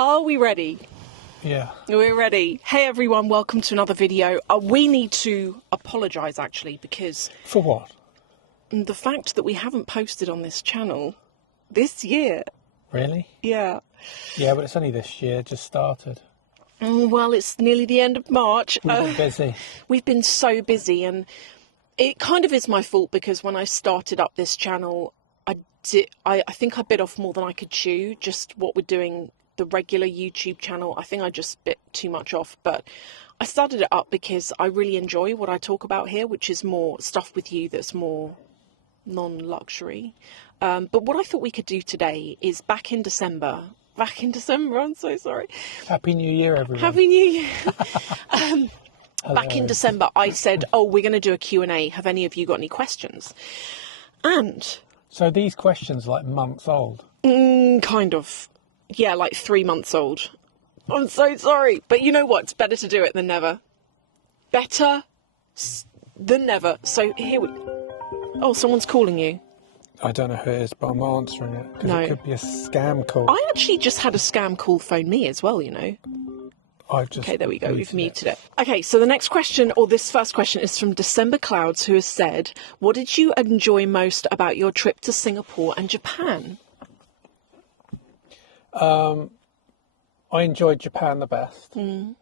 Are we ready? Yeah. We're ready. Hey everyone, welcome to another video. We need to apologise actually because For what? the fact that we haven't posted on this channel this year. Really? Yeah. Yeah, but it's only this year, just started. Well, it's nearly the end of March. We've been busy. We've been so busy, and it kind of is my fault because when I started up this channel, I think I bit off more than I could chew. Just what we're doing, the regular YouTube channel, I think I just bit too much off. But I started it up because I really enjoy what I talk about here, which is more stuff with you that's more non-luxury. But what I thought we could do today is back in December, I'm so sorry. Happy New Year, everyone. Happy New Year. Back in December, I said, oh, we're going to do a Q&A. Have any of you got any questions? And... So these questions are like months old? Kind of. Yeah, like 3 months old. I'm so sorry. But you know what? It's better to do it than never. Better than never. So here we... Oh, someone's calling you. I don't know who it is, but I'm answering it. Because No. it could be a scam call. I actually just had a scam call phone me as well, you know. Okay, there we go. We've muted it. Okay, so the next question, or this first question, is from December Clouds, who has said, what did you enjoy most about your trip to Singapore and Japan? I enjoyed Japan the best. Do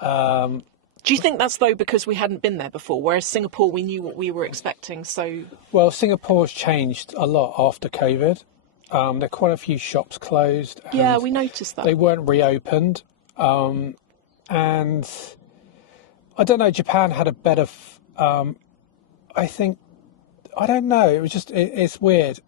you think that's, though, because we hadn't been there before, whereas Singapore, we knew what we were expecting, so... Well, Singapore's changed a lot after COVID. There are quite a few shops closed. Yeah, and we noticed that. They weren't reopened. And I don't know, Japan had a better, I think, I don't know, it was just, it's weird.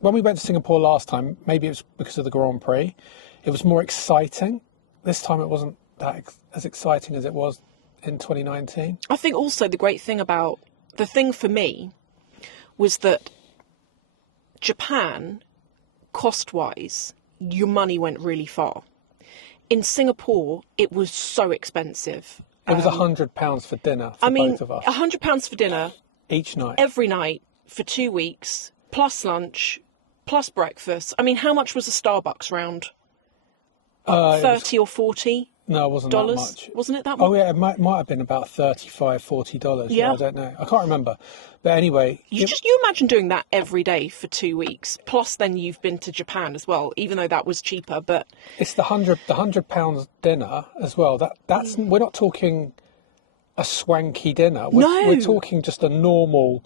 When we went to Singapore last time, maybe it was because of the Grand Prix, it was more exciting. This time it wasn't that as exciting as it was in 2019. I think also the great thing about, the thing for me, was that Japan, cost-wise, your money went really far. In Singapore, it was so expensive. It was £100 for dinner for both of us. £100 for dinner. Each night. Every night for 2 weeks, plus lunch, plus breakfast. I mean, how much was a Starbucks round? 30 or 40? No, it wasn't dollars? that much. Wasn't it that much? Oh, yeah, it might have been about $35, $40. Yeah. I don't know. I can't remember. But anyway... You imagine doing that every day for 2 weeks, plus then you've been to Japan as well, even though that was cheaper, but... It's the £100 dinner as well. That's We're not talking a swanky dinner. We're talking just a normal,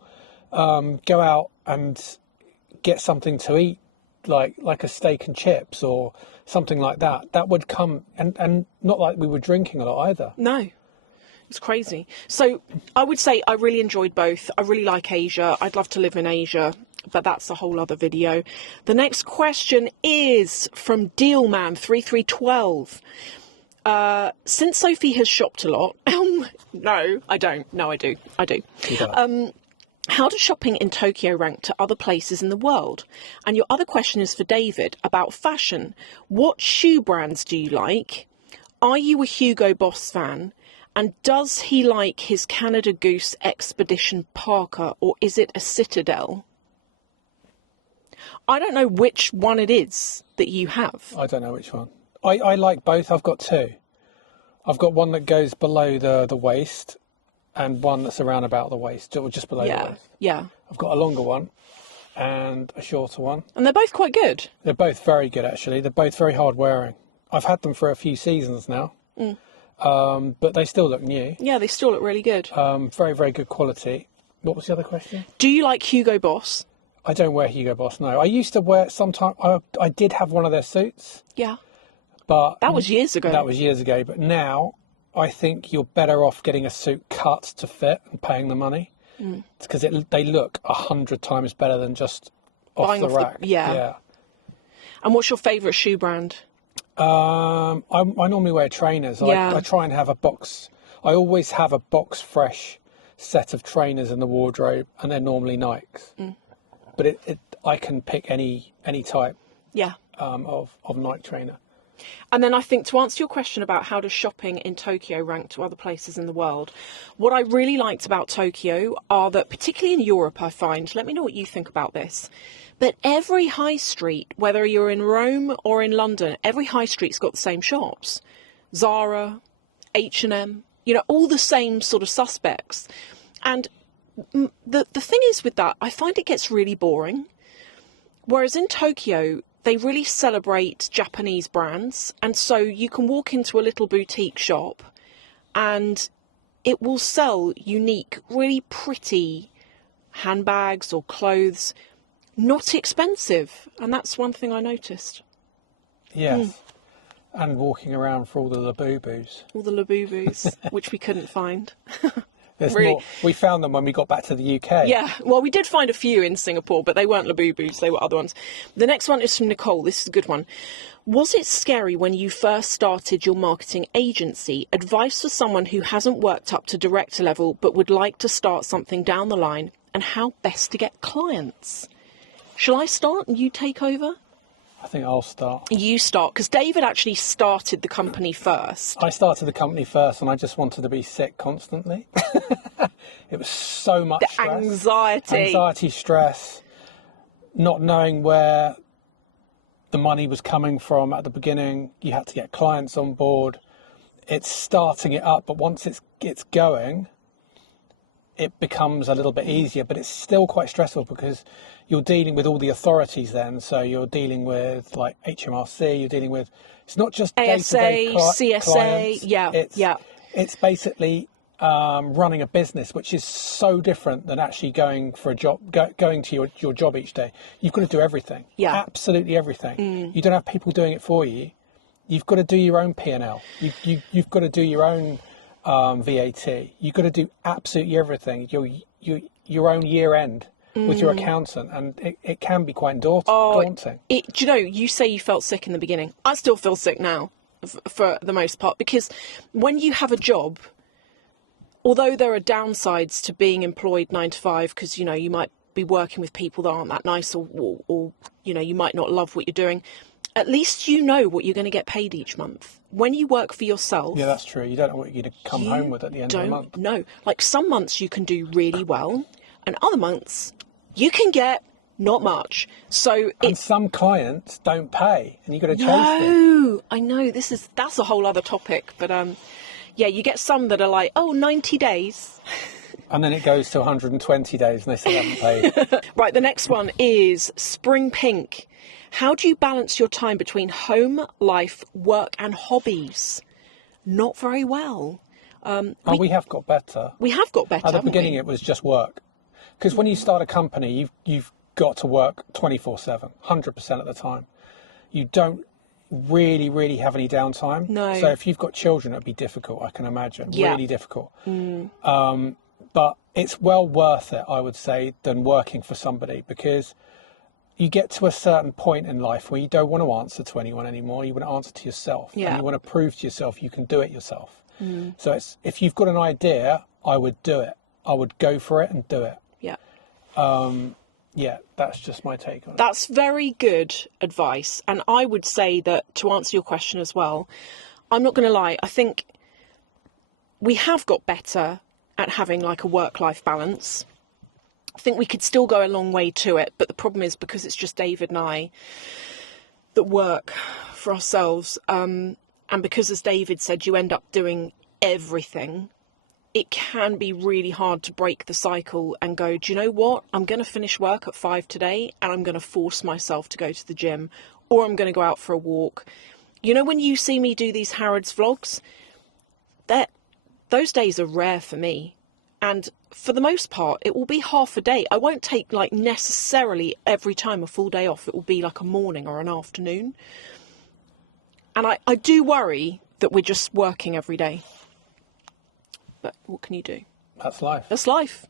go out and get something to eat, like a steak and chips or something like that. That would come, and not like we were drinking a lot either. No. It's crazy. So I would say I really enjoyed both. I really like Asia. I'd love to live in Asia, but that's a whole other video. The next question is from Dealman3312. Since Sophie has shopped a lot, no, I don't. No, I do. How does shopping in Tokyo rank to other places in the world? And your other question is for David about fashion. What shoe brands do you like? Are you a Hugo Boss fan? And does he like his Canada Goose Expedition Parker, or is it a Citadel? I don't know which one it is that you have. I don't know which one. I like both. I've got two. I've got one that goes below the waist and one that's around about the waist, or just below the waist. Yeah. I've got a longer one and a shorter one. And they're both quite good. They're both very good, actually. They're both very hard wearing. I've had them for a few seasons now. But they still look new. Yeah, they still look really good. Very, very good quality. What was the other question? Do you like Hugo Boss? I don't wear Hugo Boss, no. I used to wear sometimes. I did have one of their suits. Yeah. But that was years ago. That was years ago. But now I think you're better off getting a suit cut to fit and paying the money. It's because they look 100 times better than just off the rack. Yeah. And what's your favourite shoe brand? I normally wear trainers. I try and have a box. I always have a box fresh set of trainers in the wardrobe, and they're normally Nikes. But I can pick any type of Nike trainer. And then I think to answer your question about how does shopping in Tokyo rank to other places in the world, what I really liked about Tokyo are that, particularly in Europe, I find, let me know what you think about this, But every high street, whether you're in Rome or in London, every high street's got the same shops. Zara, H&M, you know, all the same sort of suspects. And the thing is with that, I find it gets really boring. Whereas in Tokyo, they really celebrate Japanese brands. And so you can walk into a little boutique shop and it will sell unique, really pretty handbags or clothes, not expensive. And that's one thing I noticed. Yes. And walking around for all the Labubus. All the Labubus, which we couldn't find. There's Really? more. We found them when we got back to the UK. Yeah, well, we did find a few in Singapore, but they weren't Labubus, they were other ones. The next one is from Nicole. This is a good one. Was it scary when you first started your marketing agency? Advice for someone who hasn't worked up to director level but would like to start something down the line, and how best to get clients? Shall I start and you take over? I think I'll start. You start, because David actually started the company first. I started the company first and I just wanted to be sick constantly. It was so much stress. Anxiety, stress, not knowing where the money was coming from at the beginning. You had to get clients on board. It's starting it up, but once it's going, it becomes a little bit easier, but it's still quite stressful because you're dealing with all the authorities then. So you're dealing with like HMRC, you're dealing with, it's not just ASA, day-to-day CSA, clients. It's basically running a business, which is so different than actually going for a job, going to your job each day. You've got to do everything. Yeah. Absolutely everything. You don't have people doing it for you. You've got to do your own P&L. You've got to do your own VAT. You've got to do absolutely everything. Your own year end with your accountant, and it can be quite daunting. Do you know, you say you felt sick in the beginning. I still feel sick now for the most part, because when you have a job, although there are downsides to being employed 9 to 5, because, you know, you might be working with people that aren't that nice, or you know, you might not love what you're doing, at least you know what you're going to get paid each month. When you work for yourself... Yeah, that's true. You don't know what you're going to come home with at the end of the month. No. Like, some months you can do really well, and other months you can get not much. And some clients don't pay, and you've got to chase them. No, I know, that's a whole other topic, but yeah, you get some that are like, 90 days. And then it goes to 120 days and they still haven't paid. Right, the next one is Spring Pink. How do you balance your time between home, life, work and hobbies? Not very well. We have got better. We have got better. At the beginning, it was just work. Because when you start a company, you've got to work 24/7, 100% of the time. You don't really have any downtime. No. So if you've got children, it'd be difficult, I can imagine. Yeah. Really difficult. But it's well worth it, I would say, than working for somebody, because you get to a certain point in life where you don't want to answer to anyone anymore. You want to answer to yourself. Yeah. And you want to prove to yourself you can do it yourself. So if you've got an idea, I would do it. I would go for it and do it. Yeah. Yeah, that's just my take on it. That's very good advice. And I would say that, to answer your question as well, I'm not going to lie, I think we have got better at having like a work-life balance. I think we could still go a long way to it, but the problem is, because it's just David and I that work for ourselves, and because, as David said, you end up doing everything, it can be really hard to break the cycle and go, do you know what? I'm going to finish work at 5 today and I'm going to force myself to go to the gym, or I'm going to go out for a walk. You know, when you see me do these Harrods vlogs, those days are rare for me. And for the most part, it will be half a day. I won't take like necessarily every time a full day off. It will be like a morning or an afternoon. And I do worry that we're just working every day. But what can you do? That's life. That's life.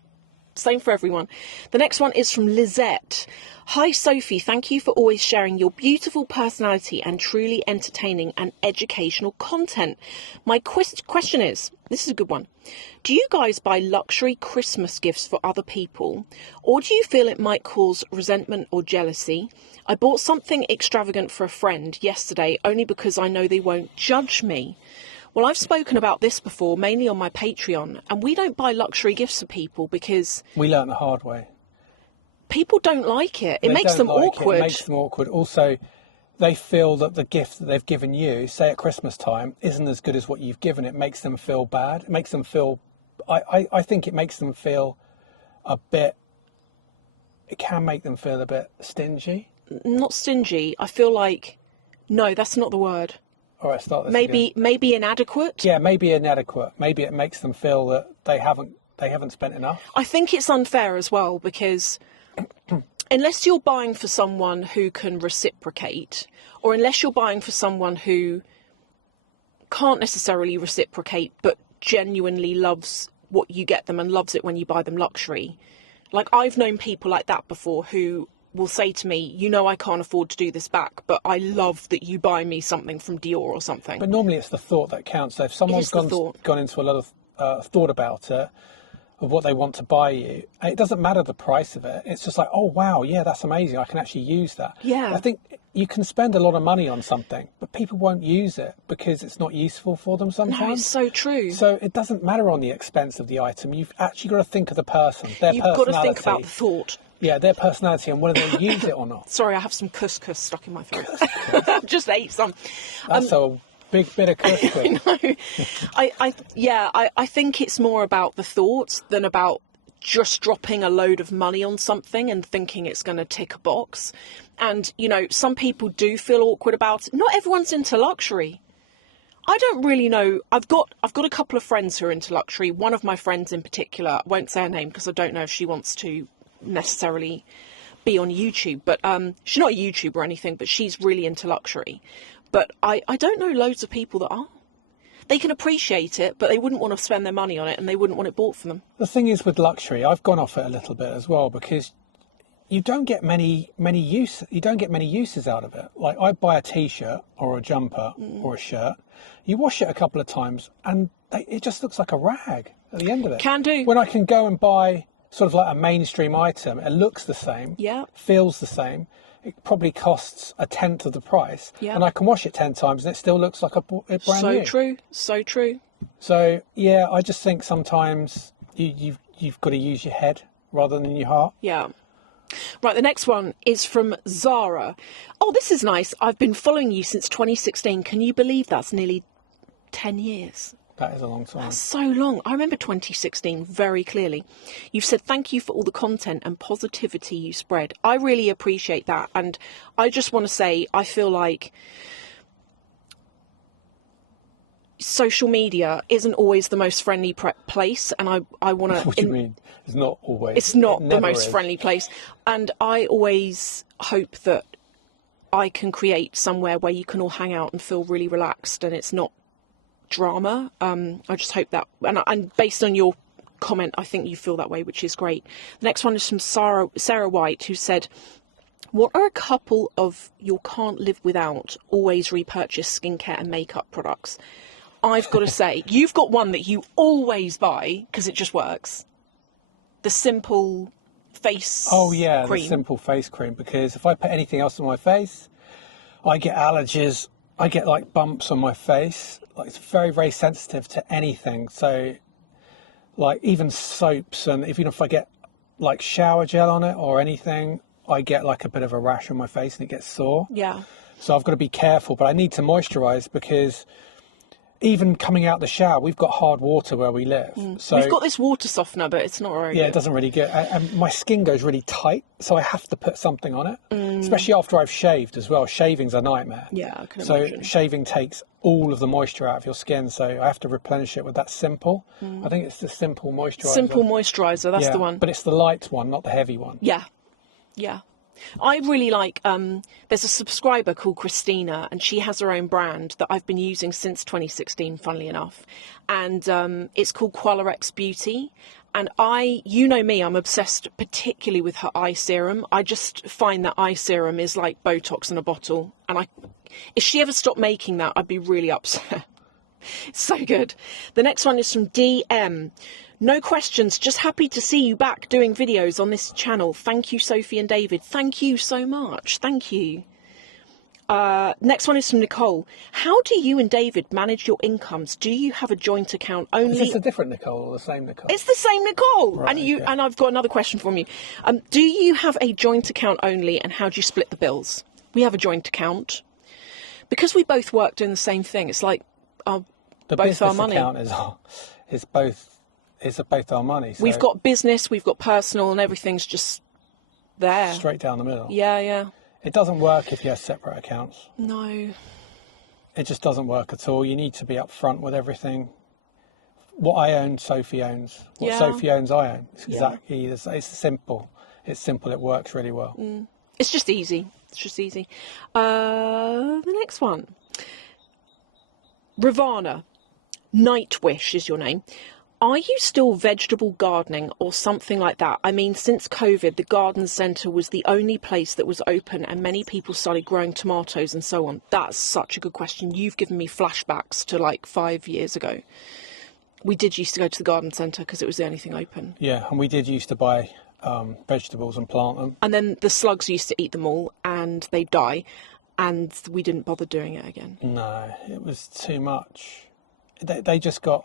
Same for everyone. The next one is from Lizette. Hi, Sophie. Thank you for always sharing your beautiful personality and truly entertaining and educational content. My question is, this is a good one. Do you guys buy luxury Christmas gifts for other people, or do you feel it might cause resentment or jealousy? I bought something extravagant for a friend yesterday only because I know they won't judge me. Well, I've spoken about this before, mainly on my Patreon, and we don't buy luxury gifts for people because... We learnt the hard way. people don't like it. It They makes don't them like awkward. It makes them awkward. Also, they feel that the gift that they've given you, say at Christmas time, isn't as good as what you've given. It makes them feel bad. It makes them feel, I think it makes them feel a bit, it can make them feel a bit stingy. Not stingy. I feel like, no, that's not the word. All right, start this Maybe again. maybe inadequate. Yeah, maybe inadequate. Maybe it makes them feel that they haven't spent enough. I think it's unfair as well, because unless you're buying for someone who can reciprocate, or unless you're buying for someone who can't necessarily reciprocate but genuinely loves what you get them and loves it when you buy them luxury. Like, I've known people like that before who will say to me, you know, I can't afford to do this back, but I love that you buy me something from Dior or something. But normally it's the thought that counts. So if someone's gone into a lot of thought about it, of what they want to buy you, it doesn't matter the price of it. It's just like, oh wow, yeah, that's amazing, I can actually use that. Yeah. I think you can spend a lot of money on something, but people won't use it because it's not useful for them sometimes. No, it's so true. So it doesn't matter on the expense of the item. You've actually got to think of the person, their You've personality. got to think about the thought. Yeah, their personality and whether they use it or not. Sorry, I have some couscous stuck in my throat. Just ate some. That's a big bit of couscous. I think it's more about the thought than about just dropping a load of money on something and thinking it's going to tick a box. And, you know, some people do feel awkward about it. Not everyone's into luxury. I don't really know. I've got a couple of friends who are into luxury. One of my friends in particular, I won't say her name because I don't know if she wants to necessarily be on YouTube, but she's not a YouTuber or anything, but she's really into luxury. But I don't know loads of people that are. They can appreciate it, but they wouldn't want to spend their money on it, and they wouldn't want it bought for them. The thing is with luxury, I've gone off it a little bit as well, because you don't get many uses out of it. Like, I buy a t-shirt or a jumper or a shirt, you wash it a couple of times and it just looks like a rag at the end of it. Can do. When I can go and buy sort of like a mainstream item, it looks the same, Yeah. feels the same, it probably costs a tenth of the price, Yeah. and I can wash it 10 times and it still looks like a brand new. So true, so true. So yeah, I just think sometimes you've got to use your head rather than your heart. Yeah. Right, the next one is from Zara. Oh, this is nice. I've been following you since 2016. Can you believe that's nearly 10 years? That is a long time. So long. I remember 2016 very clearly. You've said thank you for all the content and positivity you spread. I really appreciate that. And I just want to say, I feel like social media isn't always the most friendly place, and I want to... What do you mean? It's not always. It's not the most is. friendly place. And I always hope that I can create somewhere where you can all hang out and feel really relaxed and it's not drama. I just hope that, and based on your comment, I think you feel that way, which is great. The next one is from Sarah White, who said, what are a couple of your can't live without, always repurchase skincare and makeup products? I've got to say, you've got one that you always buy because it just works. The simple face cream. Oh yeah, the simple face cream, because if I put anything else on my face, I get allergies. I get like bumps on my face. Like, it's very, very sensitive to anything. So like even soaps, and even if I get like shower gel on it or anything, I get like a bit of a rash on my face and it gets sore. Yeah. So I've got to be careful, but I need to moisturize, because even coming out the shower, we've got hard water where we live. So we've got this water softener, but it's not very good. it doesn't really get, and my skin goes really tight, so I have to put something on it, especially after I've shaved as well. Shaving's a nightmare. Yeah, I can imagine. So shaving takes all of the moisture out of your skin, so I have to replenish it with that Simple. I think it's the Simple moisturizer. Simple moisturizer, that's the one. But it's the light one, not the heavy one. Yeah, yeah. I really like, there's a subscriber called Christina, and she has her own brand that I've been using since 2016, funnily enough. And it's called Quirks Beauty. And you know me, I'm obsessed particularly with her eye serum. I just find that eye serum is like Botox in a bottle. And if she ever stopped making that, I'd be really upset. It's so good. The next one is from DM. No questions, just happy to see you back doing videos on this channel. Thank you, Sophie and David. Thank you so much. Thank you. Next one is from Nicole. How do you and David manage your incomes? Do you have a joint account only? Is this a different Nicole or the same Nicole? It's the same Nicole. Right, okay. And I've got another question from you. Do you have a joint account only, and how do you split the bills? We have a joint account. Because we both work doing the same thing, it's like both our money. The business account is both our money. So we've got business, we've got personal, and everything's just there. straight down the middle. Yeah. It doesn't work if you have separate accounts. No. It just doesn't work at all. You need to be upfront with everything. What I own, Sophie owns. What Sophie owns, I own. It's exactly. It's simple. It's simple. It works really well. It's just easy. The next one. Ravana. Nightwish is your name. Are you still vegetable gardening or something like that? I mean, since COVID, the garden centre was the only place that was open and many people started growing tomatoes and so on. That's such a good question. You've given me flashbacks to like 5 years ago. We did used to go to the garden centre because it was the only thing open. Yeah, and we did used to buy vegetables and plant them. And then the slugs used to eat them all and they'd die, and we didn't bother doing it again. No, it was too much. They just got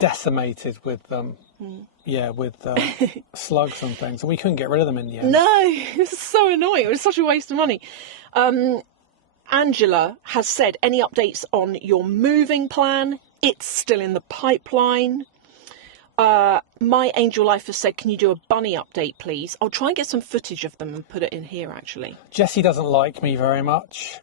decimated with slugs and things, and we couldn't get rid of them in the end. No, it was so annoying. It was such a waste of money. Angela has said, any updates on your moving plan? It's still in the pipeline. My Angel Life has said, can you do a bunny update, please? I'll try and get some footage of them and put it in here, actually. Jessie doesn't like me very much.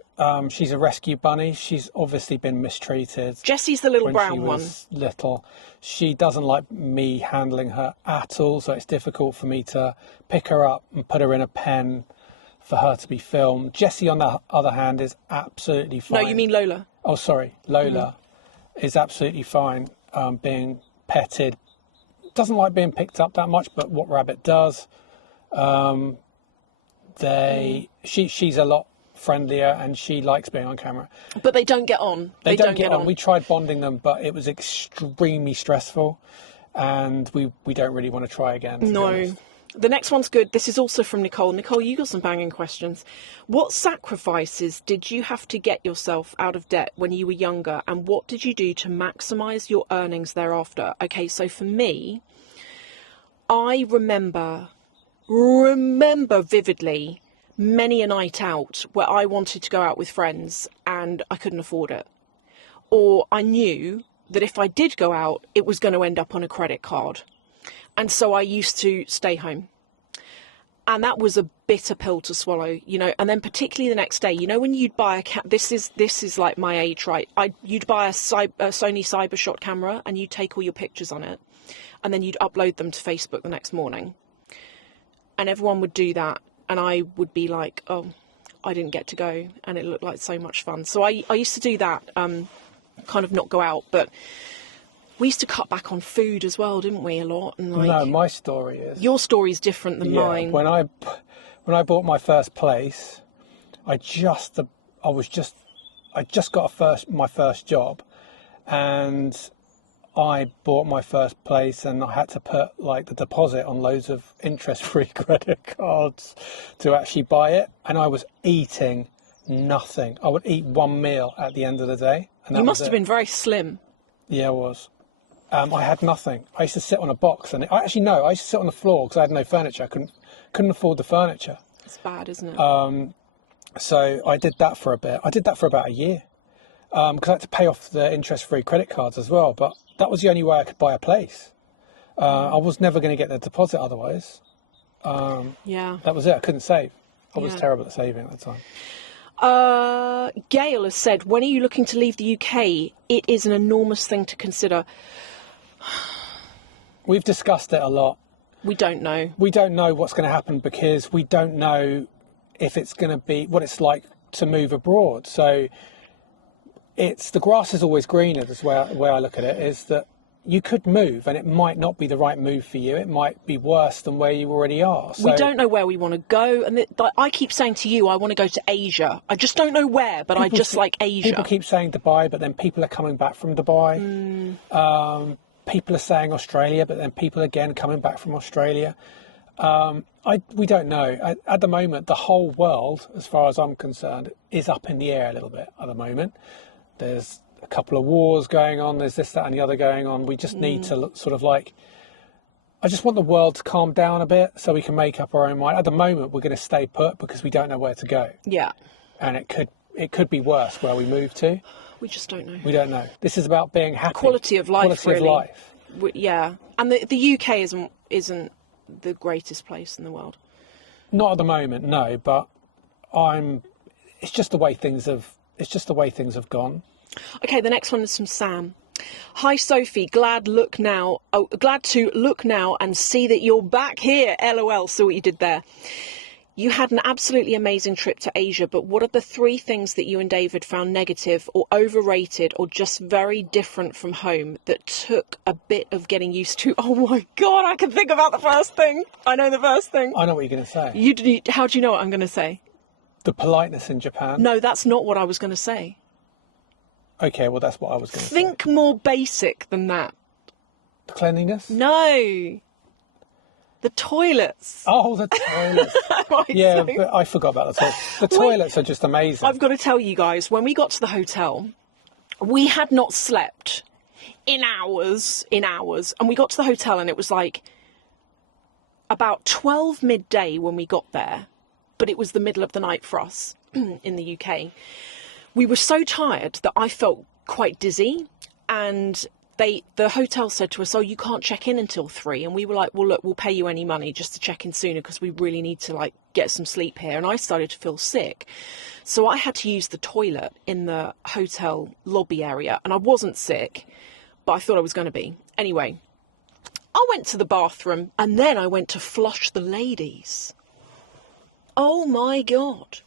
She's a rescue bunny. She's obviously been mistreated. Jessie's the little brown one. Little. She doesn't like me handling her at all, so it's difficult for me to pick her up and put her in a pen for her to be filmed. Jessie, on the other hand, is absolutely fine. No, you mean Lola. Oh, sorry. Lola is absolutely fine being petted. Doesn't like being picked up that much, but what Rabbit does. She's a lot friendlier and she likes being on camera. But they don't get on. They don't get on. We tried bonding them, but it was extremely stressful and we don't really want to try again. No. The next one's good. This is also from Nicole. Nicole, you got some banging questions. What sacrifices did you have to get yourself out of debt when you were younger, and what did you do to maximise your earnings thereafter? Okay, so for me, I remember vividly many a night out where I wanted to go out with friends and I couldn't afford it. Or I knew that if I did go out, it was going to end up on a credit card. And so I used to stay home. And that was a bitter pill to swallow, you know. And then particularly the next day, you know, when you'd buy this is like my age, right? You'd buy a Sony Cybershot camera and you'd take all your pictures on it. And then you'd upload them to Facebook the next morning. And everyone would do that. And I would be like, oh, I didn't get to go. And it looked like so much fun. So I used to do that, kind of not go out. But we used to cut back on food as well, didn't we, a lot? And like, no, my story is... Your story is different than mine. When I bought my first place, I just got my first job, and I bought my first place and I had to put like the deposit on loads of interest-free credit cards to actually buy it, and I was eating nothing. I would eat one meal at the end of the day. And you must have been very slim. Yeah, I was. I had nothing. I used to sit on a box, and I used to sit on the floor because I had no furniture. I couldn't afford the furniture. It's bad, isn't it? So I did that for a bit. I did that for about a year because I had to pay off the interest-free credit cards as well. But that was the only way I could buy a place. I was never going to get the deposit otherwise. That was it. I couldn't save. I was terrible at saving at the time. Gail has said, when are you looking to leave the UK? It is an enormous thing to consider. We've discussed it a lot. We don't know. We don't know what's going to happen because we don't know if it's going to be what it's like to move abroad. So the grass is always greener. Is where I look at it, is that you could move and it might not be the right move for you. It might be worse than where you already are. So, we don't know where we want to go. And I keep saying to you, I want to go to Asia. I just don't know where, but I just like Asia. People keep saying Dubai, but then people are coming back from Dubai. People are saying Australia, but then people again coming back from Australia. We don't know. At the moment, the whole world, as far as I'm concerned, is up in the air a little bit at the moment. There's a couple of wars going on. There's this, that, and the other going on. We just need to look, sort of like. I just want the world to calm down a bit so we can make up our own mind. At the moment, we're going to stay put because we don't know where to go. Yeah. And it could be worse where we move to. We just don't know. We don't know. This is about being happy. Quality of life, Quality really. of life. Yeah. And the UK isn't the greatest place in the world. Not at the moment, no. But it's just the way things have. It's just the way things have gone. Okay, the next one is from Sam. Hi Sophie, glad to look now and see that you're back here. LOL. So what you did there. You had an absolutely amazing trip to Asia, but what are the 3 things that you and David found negative or overrated or just very different from home that took a bit of getting used to? Oh my God, I can think about the first thing. I know the first thing. I know what you're going to say. How do you know what I'm going to say? The politeness in Japan. No, that's not what I was going to say. Okay, well, that's what I was going to say. Think more basic than that. The cleanliness? No. The toilets. Oh, the toilets. Right, yeah, so... but I forgot about the toilets. The toilets are just amazing. I've got to tell you guys, when we got to the hotel, we had not slept in hours, and we got to the hotel and it was like about 12 midday when we got there, but it was the middle of the night for us in the UK. We were so tired that I felt quite dizzy, and the hotel said to us, oh, you can't check in until 3. And we were like, well, look, we'll pay you any money just to check in sooner because we really need to like get some sleep here. And I started to feel sick. So I had to use the toilet in the hotel lobby area. And I wasn't sick, but I thought I was going to be. Anyway, I went to the bathroom and then I went to flush the ladies. Oh my God.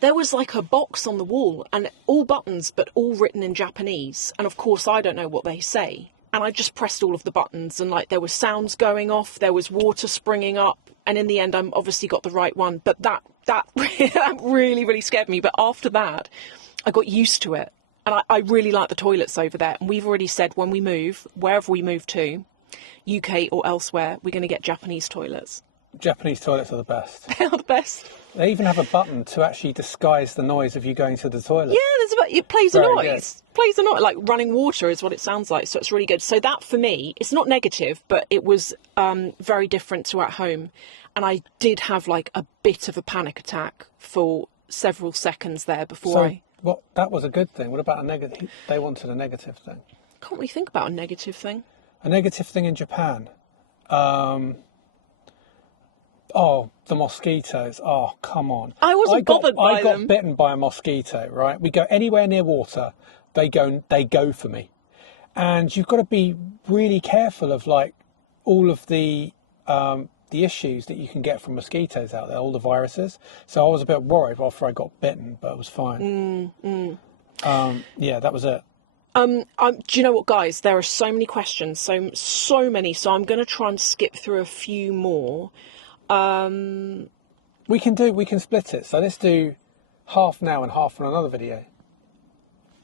There was like a box on the wall and all buttons, but all written in Japanese. And of course, I don't know what they say. And I just pressed all of the buttons and like there were sounds going off. There was water springing up. And in the end, I obviously got the right one. But that really, really scared me. But after that, I got used to it. And I really like the toilets over there. And we've already said when we move, wherever we move to, UK or elsewhere, we're going to get Japanese toilets. Japanese toilets are the best. They are the best. They even have a button to actually disguise the noise of you going to the toilet. Yeah, it plays a Very noise. Good. Plays a noise, like running water is what it sounds like. So it's really good. So that for me, it's not negative, but it was very different to at home. And I did have like a bit of a panic attack for several seconds there before Well, that was a good thing. What about a negative? They wanted a negative thing. Can't really think about a negative thing. A negative thing in Japan. Oh, the mosquitoes. Oh, come on. I wasn't bothered by them. I got bitten by a mosquito, right? We go anywhere near water, they go for me. And you've got to be really careful of like all of the issues that you can get from mosquitoes out there, all the viruses. So I was a bit worried after I got bitten, but it was fine. Yeah, that was it. Do you know what, guys? There are so many questions, so many. So I'm going to try and skip through a few more. We can split it. So let's do half now and half on another video.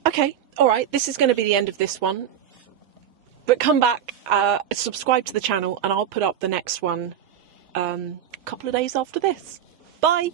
Okay, all right. This is going to be the end of this one. But come back, subscribe to the channel, and I'll put up the next one a couple of days after this. Bye.